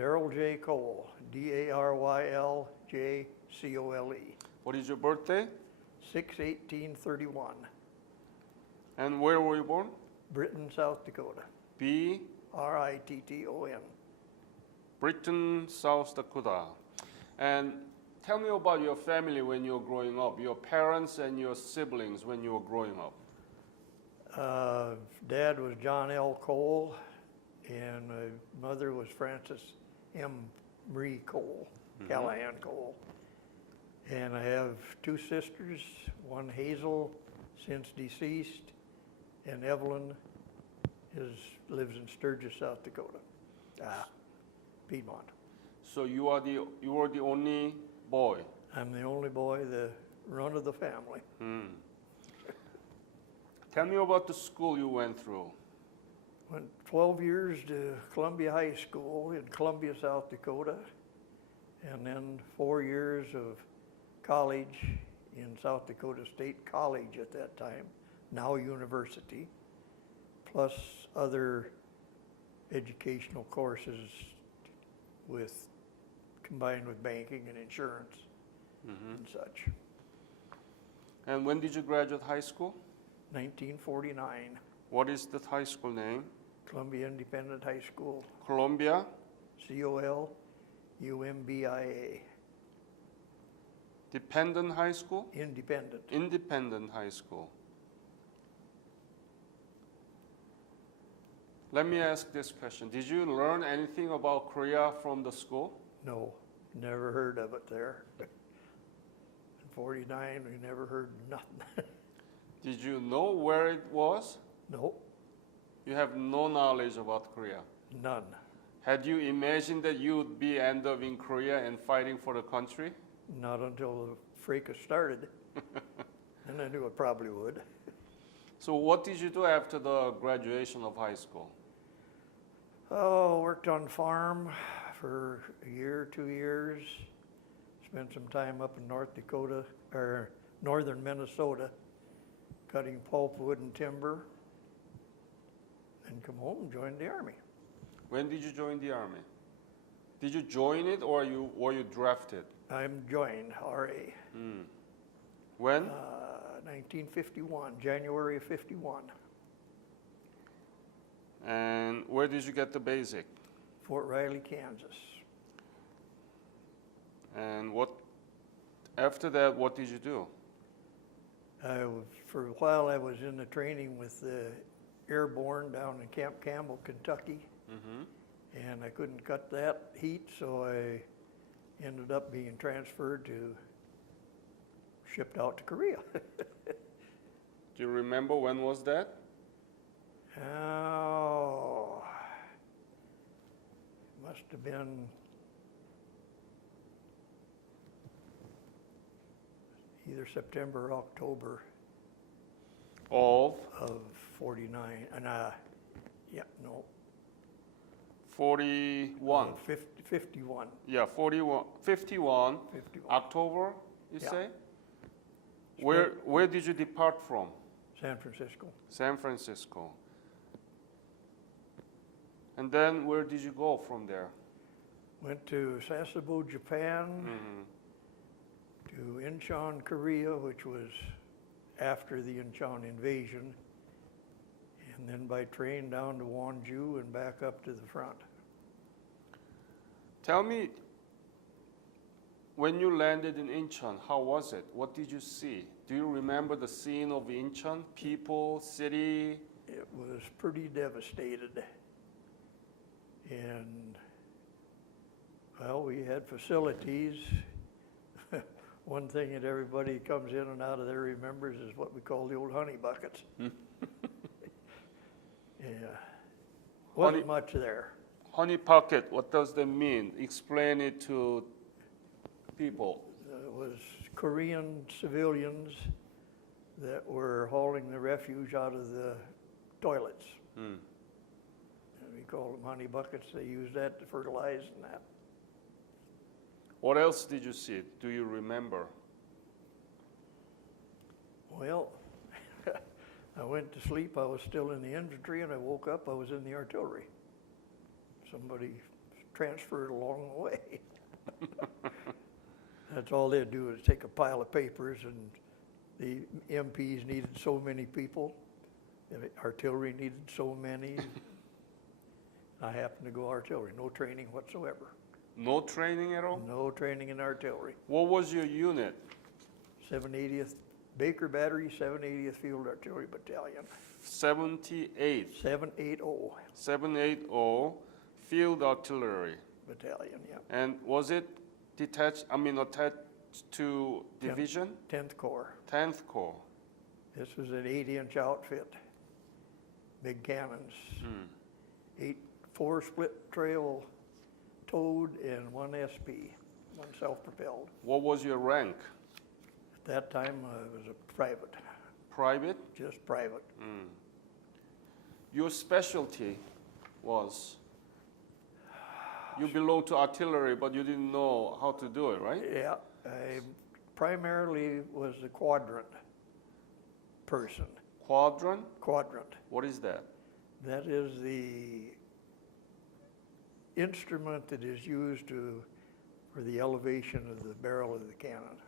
Daryl J. Cole, Daryl J. What is your birthday? 6/18/31, And where were you born? Britton, South Dakota. B. Ritton. Britton, South Dakota. And tell me about your family when you were growing up, your parents and your siblings when you were growing up. Dad was John L. Cole, and my mother was Frances M. Marie Cole, Callahan Cole. And I have two sisters, one Hazel, since deceased, and Evelyn lives in Sturgis, South Dakota, Piedmont. So you are the only boy. I'm the only boy, the run of the family. Tell me about the school you went through. Went 12 years to Columbia High School in Columbia, South Dakota, and then 4 years of college in South Dakota State College at that time, now university, plus other educational courses combined with banking and insurance and such. And when did you graduate high school? 1949, What is the high school name? Columbia Independent High School, Columbia COLUMBIA, Dependent High School? independent. Independent High School. Let me ask this question. Did you learn anything about Korea from the school? No, never heard of it there. In 49, we never heard nothing. Did you know where it was? No, You have no knowledge about Korea. none. Had you imagined that you would end up in Korea and fighting for the country? Not until the fracas started. And I knew it probably would. So what did you do after the graduation of high school? Oh, worked on farm for a year, 2 years. Spent some time up in North Dakota, or northern Minnesota, cutting pulpwood and timber. And come home and joined the Army. When did you join the Army? Did you join it or were you drafted? I'm joined, RA. When? 1951, January of 51, And where did you get the basic? Fort Riley, Kansas. And after that, what did you do? For a while, I was in the training with the Airborne down in Camp Campbell, Kentucky, and I couldn't cut that heat, so I ended up being transferred shipped out to Korea. Do you remember when was that? Oh, must have been either September or October Of of 49, and yeah, no, 41. 51. Yeah, 51, 51, 51. October, you Yeah. say? Where did you depart from? San Francisco. San Francisco. And then where did you go from there? Went to Sasebo, Japan, to Incheon, Korea, which was after the Incheon invasion, and then by train down to Wonju and back up to the front. Tell me, when you landed in Incheon, how was it? What did you see? Do you remember the scene of Incheon? People, city? It was pretty devastated. And, well, we had facilities. One thing that everybody comes in and out of there remembers is what we call the old honey buckets. Yeah, wasn't much there. Honey pocket, what does that mean? Explain it to people. It was Korean civilians that were hauling the refuge out of the toilets. And we called them honey buckets. They used that to fertilize and that. What else did you see? Do you remember? Well, I went to sleep. I was still in the infantry, and I woke up. I was in the artillery. Somebody transferred along the way. That's all they'd do is take a pile of papers, and the MPs needed so many people, and the artillery needed so many. I happened to go artillery, no training whatsoever. No training at all? No training in artillery. What was your unit? 780th Baker Battery, 780th Field Artillery Battalion. 78. 780 780 Field Artillery. Battalion, yeah. And was it attached to division? 10th Corps. 10th Corps. This was an 8-inch outfit, big cannons, 4 split trail towed and 1 SP, 1 self-propelled. What was your rank? At that time, I was a private, Private? just private. Your specialty was? You belonged to artillery, but you didn't know how to do it, right? Yeah, I primarily was a quadrant person. Quadrant? Quadrant. What is that? That is the instrument that is used for the elevation of the barrel of the cannon.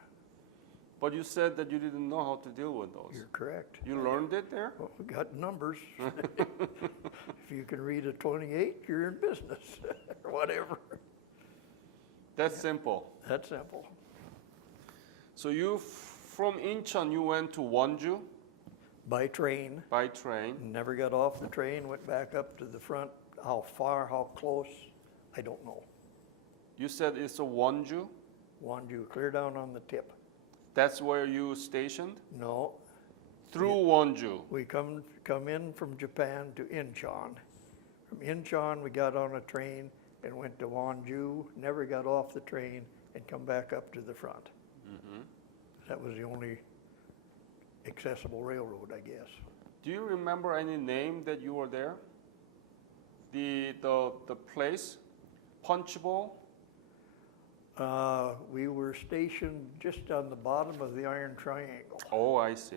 But you said that you didn't know how to deal with those. You're correct. You learned it there? Well, we got numbers. If you can read a 28, you're in business, or whatever. That's simple. That's simple. So you, from Incheon, you went to Wonju By train, by train. never got off the train, went back up to the front. How far, how close, I don't know. You said it's a Wonju? Wonju, clear down on the tip. That's where you stationed? No, Through Wonju. we come in from Japan to Incheon. From Incheon, we got on a train and went to Wonju, never got off the train, and come back up to the front. That was the only accessible railroad, I guess. Do you remember any name that you were there? The place? Punch Bowl? We were stationed just on the bottom of the Iron Triangle. Oh, I see.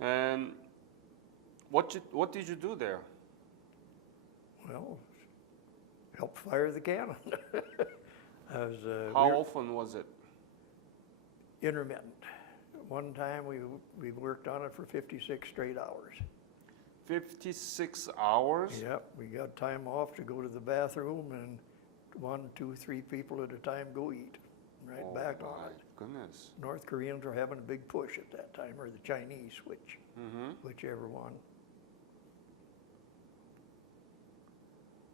And what did you do there? Well, help fire the cannon. How often was it? Intermittent. One time we worked on it for 56 straight hours. 56 hours? Yep, we got time off to go to the bathroom, and 1, 2, 3 people at a time go eat. Right back on my it. goodness. North Koreans were having a big push at that time, or the Chinese, whichever one.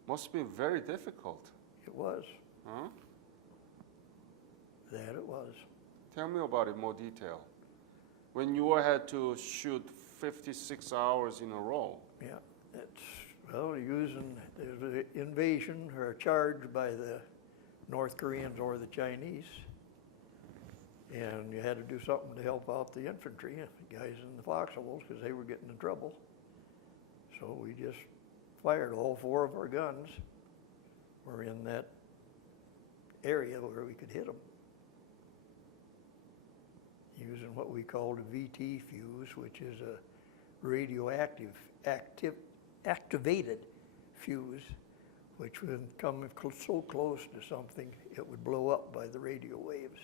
Must be very difficult. It was. Huh? That it was. Tell me about it more detail. When you had to shoot 56 hours in a row. Yeah, it's, well, using the invasion or a charge by the North Koreans or the Chinese, and you had to do something to help out the infantry, the guys in the foxholes, because they were getting in trouble. So we just fired. All 4 of our guns were in that area where we could hit them, using what we called a VT fuse, which is a activated fuse, which would come so close to something, it would blow up by the radio waves.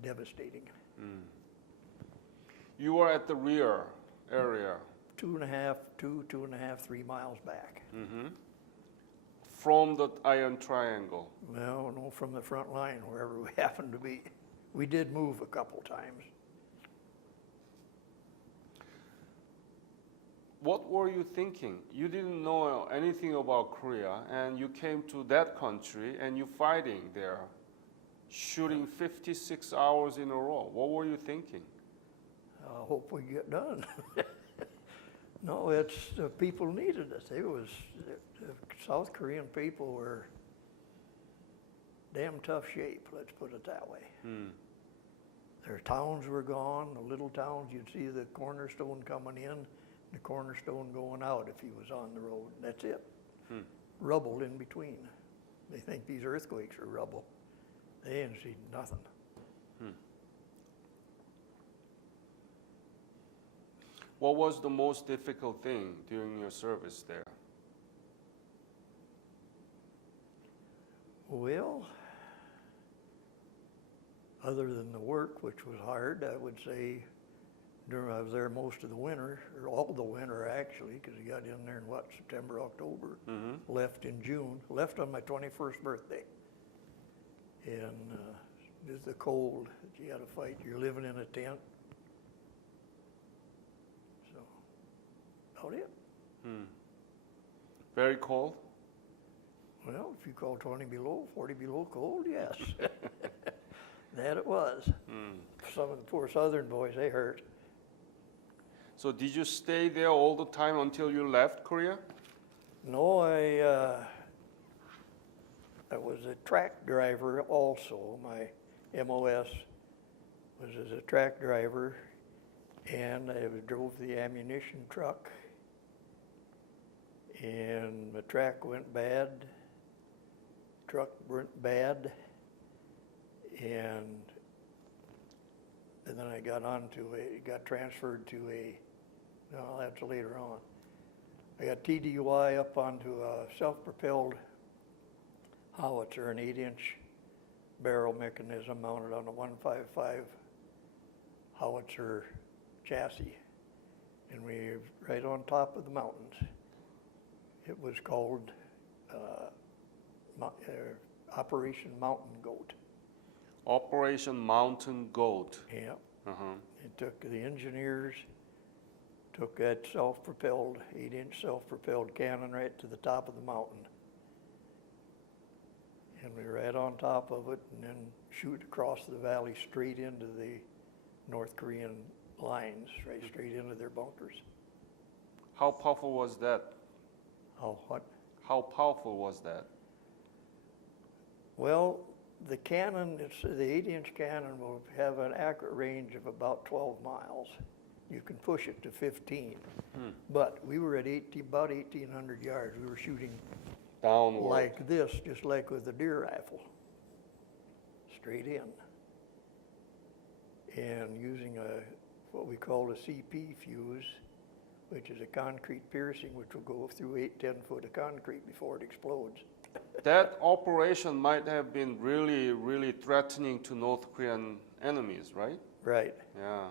Devastating. You were at the rear area. 2.5, 3 miles back. From the Iron Triangle. Well, no, from the front line, wherever we happened to be. We did move a couple times. What were you thinking? You didn't know anything about Korea, and you came to that country, and you're fighting there, shooting 56 hours in a row. What were you thinking? I hope we get done. No, it's the people needed us. It was the South Korean people were damn tough shape. Let's put it that way. Their towns were gone. The little towns, you'd see the cornerstone coming in, the cornerstone going out if he was on the road. That's it. Rubble in between. They think these earthquakes are rubble. They ain't seen nothing. What was the most difficult thing during your service there? Well, other than the work, which was hard, I would say I was there most of the winter, or all the winter actually, because we got in there in September, October. Left in June, left on my 21st birthday. And just the cold that you got to fight. You're living in a tent. So, about it. Very cold? Well, if you call 20 below, 40 below cold, yes. That it was. Some of the poor southern boys, they hurt. So did you stay there all the time until you left Korea? No, I was a track driver also. My MOS was as a track driver, and I drove the ammunition truck, and the track went bad, truck went bad, and then I got transferred to no, that's later on. I got TDY up onto a self-propelled howitzer, an 8-inch barrel mechanism mounted on a 155 howitzer chassis. And we were right on top of the mountains. It was called Operation Mountain Goat. Operation Mountain Goat. Yeah. It took the engineers, took that self-propelled, 8-inch self-propelled cannon right to the top of the mountain. And we were right on top of it, and then shoot across the valley straight into the North Korean lines, right straight into their bunkers. How powerful was that? Oh, what? How powerful was that? Well, the cannon, the 8-inch cannon will have an accurate range of about 12 miles. You can push it to 15. But we were at about 1,800 yards. We were shooting Downward. like this, just like with a deer rifle, straight in. And using what we call a CP fuse, which is a concrete piercing, which will go through 8-10 foot of concrete before it explodes. That operation might have been really, really threatening to North Korean enemies, right? Right. Yeah.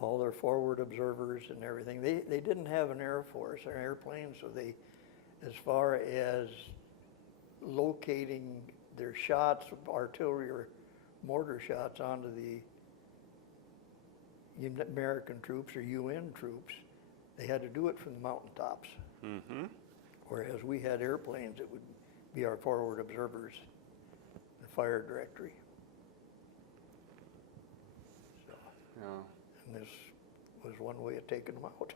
All their forward observers and everything. They didn't have an air force or airplane, so they, as far as locating their shots, artillery or mortar shots onto the American troops or UN troops, they had to do it from the mountaintops. Whereas we had airplanes that would be our forward observers, the fire directory. So, Yeah. and this was one way of taking them out.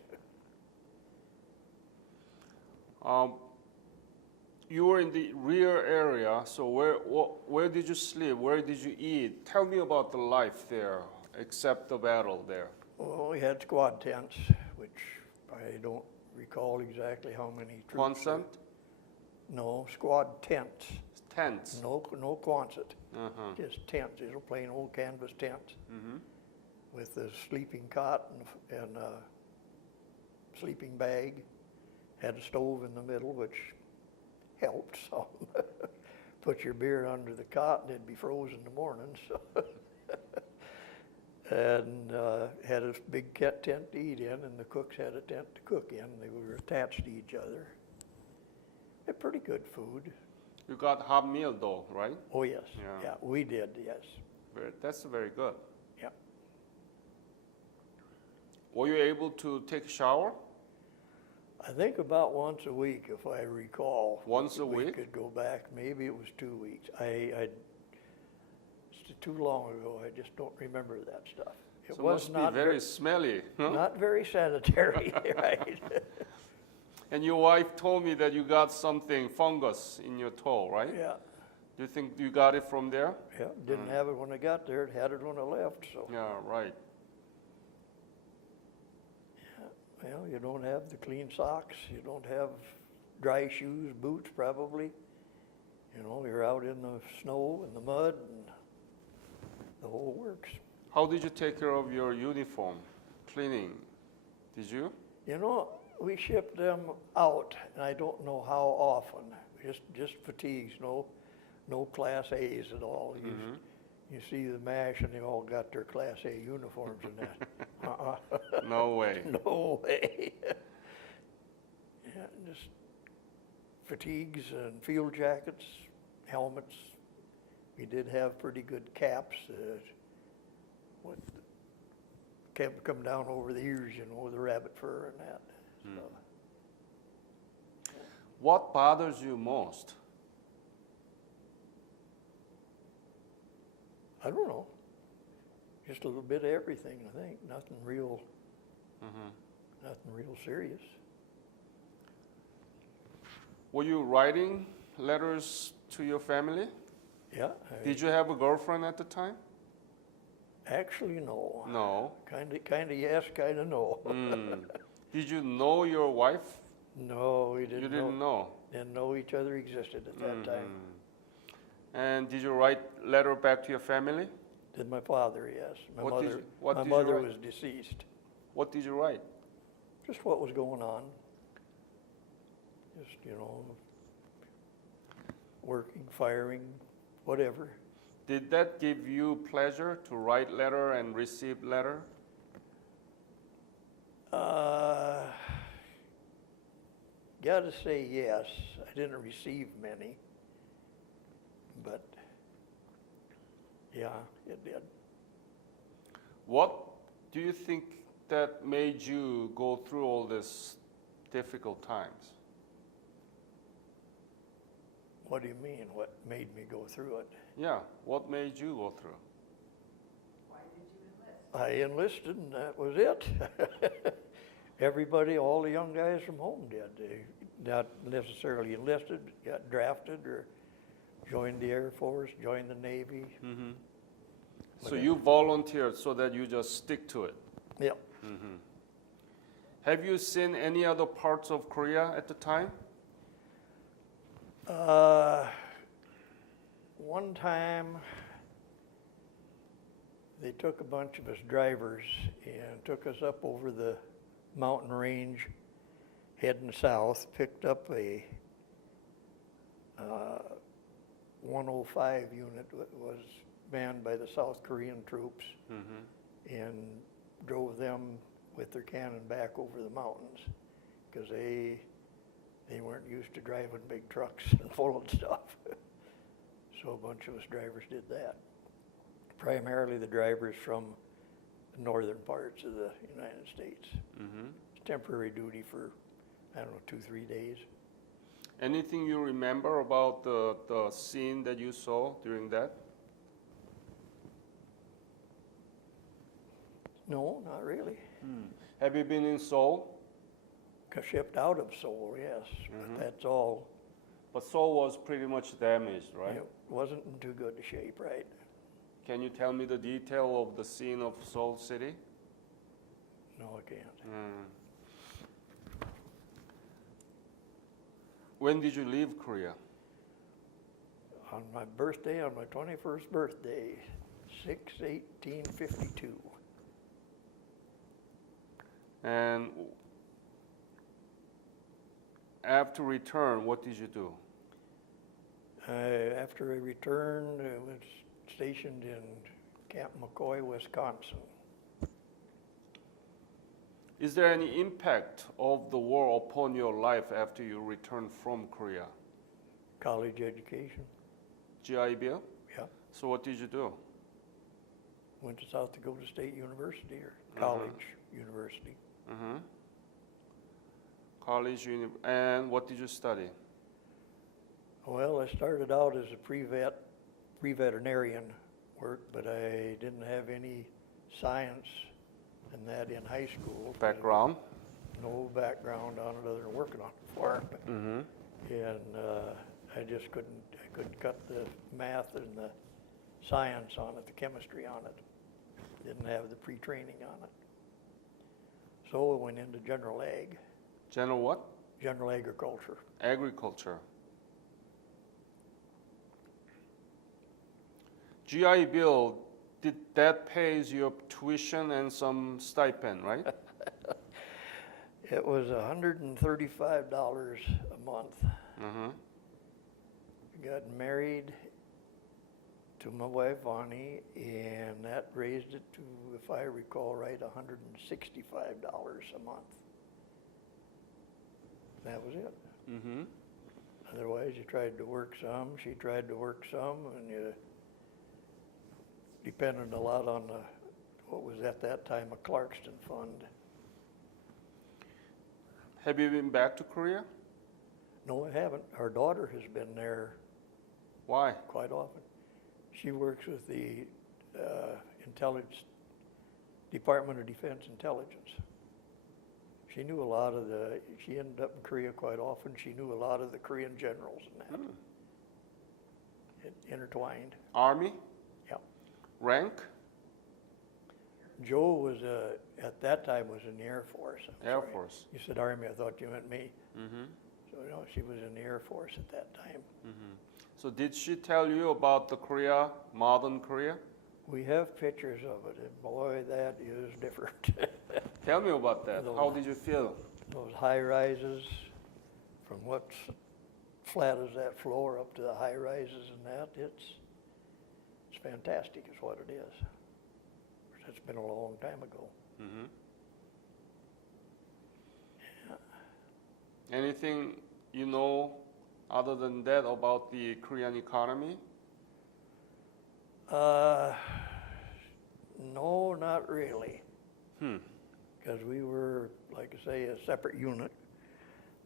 You were in the rear area, so where did you sleep? Where did you eat? Tell me about the life there, except the battle there. Well, we had squad tents, which I don't recall exactly how many troops. Quonset? No, squad tents. Tents? No Quonset. Just tents. These are plain old canvas tents with a sleeping cot and a sleeping bag. Had a stove in the middle, which helped some. Put your beer under the cot and it'd be frozen in the morning. So and had a big tent to eat in, and the cooks had a tent to cook in. They were attached to each other. They're pretty good food. You got hot meal though, right? Oh yes, Yeah. yeah, we did, yes. That's very good. Yeah. Were you able to take a shower? I think about once a week, if I recall. Once a we week? could go back. Maybe it was 2 weeks. It's too long ago. I just don't remember that stuff. It So was must not be very smelly, huh? not very sanitary, right? And your wife told me that you got something, fungus in your toe, right? Yeah, Do you think you got it from there? yeah. Didn't have it when I got there. It had it when I left. So, Yeah, right. well, you don't have the clean socks. You don't have dry shoes, boots, probably. You know, you're out in the snow and the mud, and the whole works. How did you take care of your uniform, cleaning? Did you? You know, we shipped them out, and I don't know how often. Just fatigues, no Class A's at all. You see the MASH, and they all got their Class A uniforms and that. No way. No way. Yeah, just fatigues and field jackets, helmets. We did have pretty good caps with come down over the ears, the rabbit fur and that. So. What bothers you most? I don't know. Just a little bit of everything, I think. Nothing real serious. Were you writing letters to your family? Yeah. Did you have a girlfriend at the time? Actually, no. No. Kind of yes, kind of no. Did you know your wife? No, we didn't. You didn't know. Didn't know each other existed at that time. And did you write letter back to your family? Did my father? Yes. My What did mother. you My mother write? was deceased. What did you write? Just what was going on. Just working, firing, whatever. Did that give you pleasure to write letter and receive letter? Gotta say yes. I didn't receive many, but yeah, it did. What do you think that made you go through all these difficult times? What do you mean? What made me go through it? Yeah, what made you go through? Why did you enlist? I enlisted, and that was it. Everybody, all the young guys from home did. They not necessarily enlisted, got drafted, or joined the Air Force, joined the Navy. So you volunteered so that you just stick to it. Yeah. Have you seen any other parts of Korea at the time? One time, they took a bunch of us drivers and took us up over the mountain range, heading south, picked up a 105 unit that was manned by the South Korean troops, and drove them with their cannon back over the mountains, because they weren't used to driving big trucks and full of stuff. So a bunch of us drivers did that. Primarily the drivers from the northern parts of the United States. It's temporary duty for, 2-3 days. Anything you remember about the scene that you saw during that? No, not really. Have you been in Seoul? Shipped out of Seoul, yes, but that's all. But Seoul was pretty much damaged, right? It wasn't in too good a shape, right? Can you tell me the detail of the scene of Seoul City? No, I can't. When did you leave Korea? On my birthday, on my 21st birthday, 6/18/52. And after return, what did you do? After I returned, I was stationed in Camp McCoy, Wisconsin. Is there any impact of the war upon your life after you returned from Korea? College education, GI Bill? yeah. So what did you do? Went to South Dakota State University, or college university. College, and what did you study? Well, I started out as a pre-veterinarian work, but I didn't have any science and that in high school. Background? No background on it other than working on the farm. And I just couldn't cut the math and the science on it, the chemistry on it. Didn't have the pre-training on it. So I went into general ag. General what? General agriculture. Agriculture. GI Bill, did that pays your tuition and some stipend, right? It was $135 a month. Mm-hmm. Got married to my wife Bonnie, and that raised it to, if I recall right, $165 a month. That was it. Mm-hmm. Otherwise, you tried to work some, she tried to work some, and you depended a lot on what was at that time a Clarkston Fund. Have you been back to Korea? No, I haven't. Our daughter has been there Why? quite often. She works with the Department of Defense Intelligence. She knew a lot of she ended up in Korea quite often. She knew a lot of the Korean generals and that. Hmm. It intertwined. Army? Yep. Rank? Joe was, at that time, was in the Air Force. I'm Air sorry. Force. You said Army, I thought you meant me. Mm-hmm. So, no, she was in the Air Force at that time. Mm-hmm. So did she tell you about the Korea, modern Korea? We have pictures of it, and boy, that is different. Tell me about that. No. How did you feel? Those high rises, from what's flat as that floor up to the high rises and that, it's fantastic is what it is. It's been a long time ago. Mm-hmm. Anything you know other than that about the Korean economy? No, not really. Hmm. Because we were, like I say, a separate unit.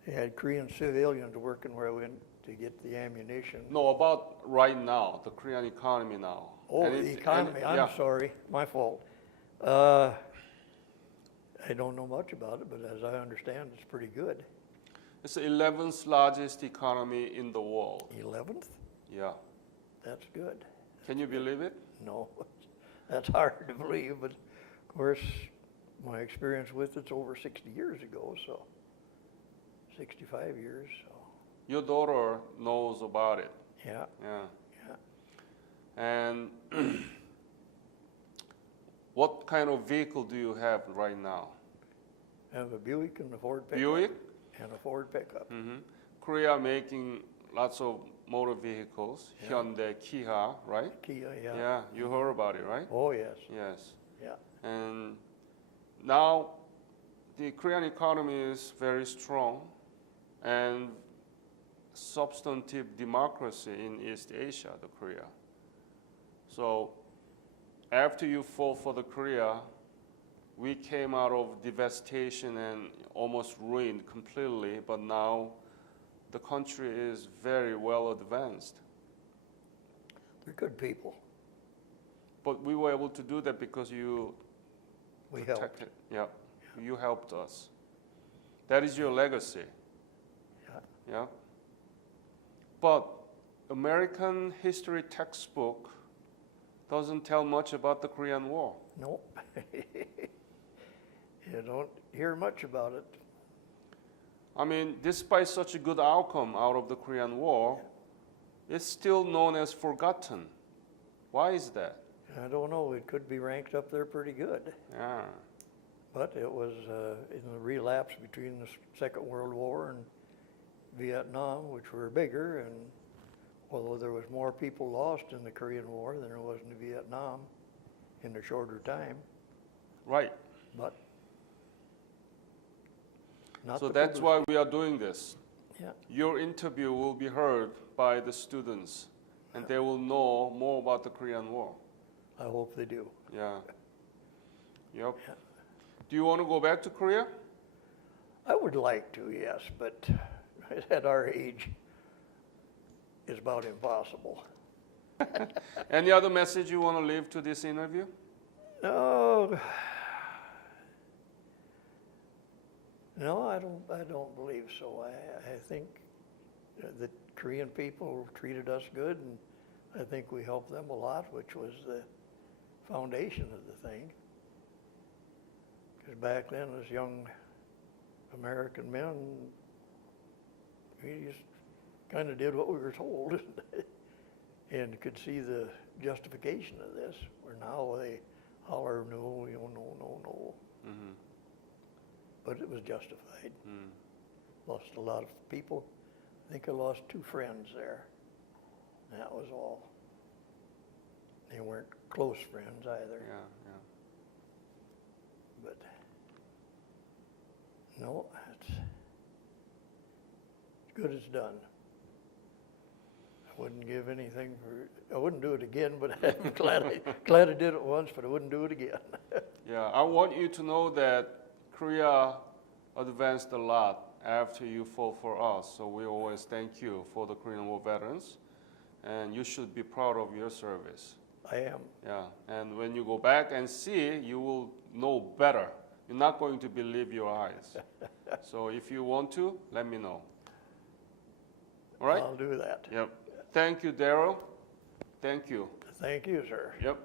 They had Korean civilians working where we went to get the ammunition. No, about right now, the Korean economy now. Oh, the economy, I'm sorry, my fault. I don't know much about it, but as I understand, it's pretty good. It's the 11th largest economy in the world. 11th? Yeah. That's good. Can you believe it? No, that's hard to believe, but of course, my experience with it's over 60 years ago, so 65 years, so Your daughter knows about it. yeah, Yeah. yeah. And what kind of vehicle do you have right now? I have a Buick and a Ford pickup. Buick? And a Ford pickup. Mm-hmm. Korea making lots of motor vehicles, Yeah. Hyundai, Kia, right? Kia, yeah. Yeah, you heard about it, right? Oh, yes, Yes. yeah. And now the Korean economy is very strong and substantive democracy in East Asia, the Korea. So after you fought for the Korea, we came out of devastation and almost ruined completely, but now the country is very well advanced. They're good people. But we were able to do that because you We helped. protected. Yeah, you helped us. That is your legacy. Yeah. Yeah. But American history textbook doesn't tell much about the Korean War. Nope. You don't hear much about it. I mean, despite such a good outcome out of the Korean War, it's still known as forgotten. Why is that? I don't know, it could be ranked up there pretty good. Yeah. But it was in the relapse between the Second World War and Vietnam, which were bigger, and although there was more people lost in the Korean War than there was in Vietnam in a shorter time, Right. but not So the that's biggest- why we are doing this. Yeah, Your interview will be heard by the students, and they will know more about the Korean War. I hope they do. Yeah. Yep. Yeah. Do you want to go back to Korea? I would like to, yes, but at our age, it's about impossible. Any other message you want to leave to this interview? No, no, I don't believe so. I think the Korean people treated us good, and I think we helped them a lot, which was the foundation of the thing. Because back then, as young American men, we just kind of did what we were told and could see the justification of this, where now they holler, no, no, no, no. Mm-hmm. but it was justified. Mm. Lost a lot of people. I think I lost 2 friends there. That was all. They weren't close friends either, Yeah, yeah. but no, it's good as done. I wouldn't give anything for, I wouldn't do it again, but I'm glad I did it once, but I wouldn't do it again. Yeah, I want you to know that Korea advanced a lot after you fought for us. So we always thank you for the Korean War veterans, and you should be proud of your service. I am. Yeah, and when you go back and see, you will know better. You're not going to believe your eyes. So if you want to, let me know. All right? I'll do that. Yep. Thank you, Daryl. Thank you. Thank you, sir. Yep.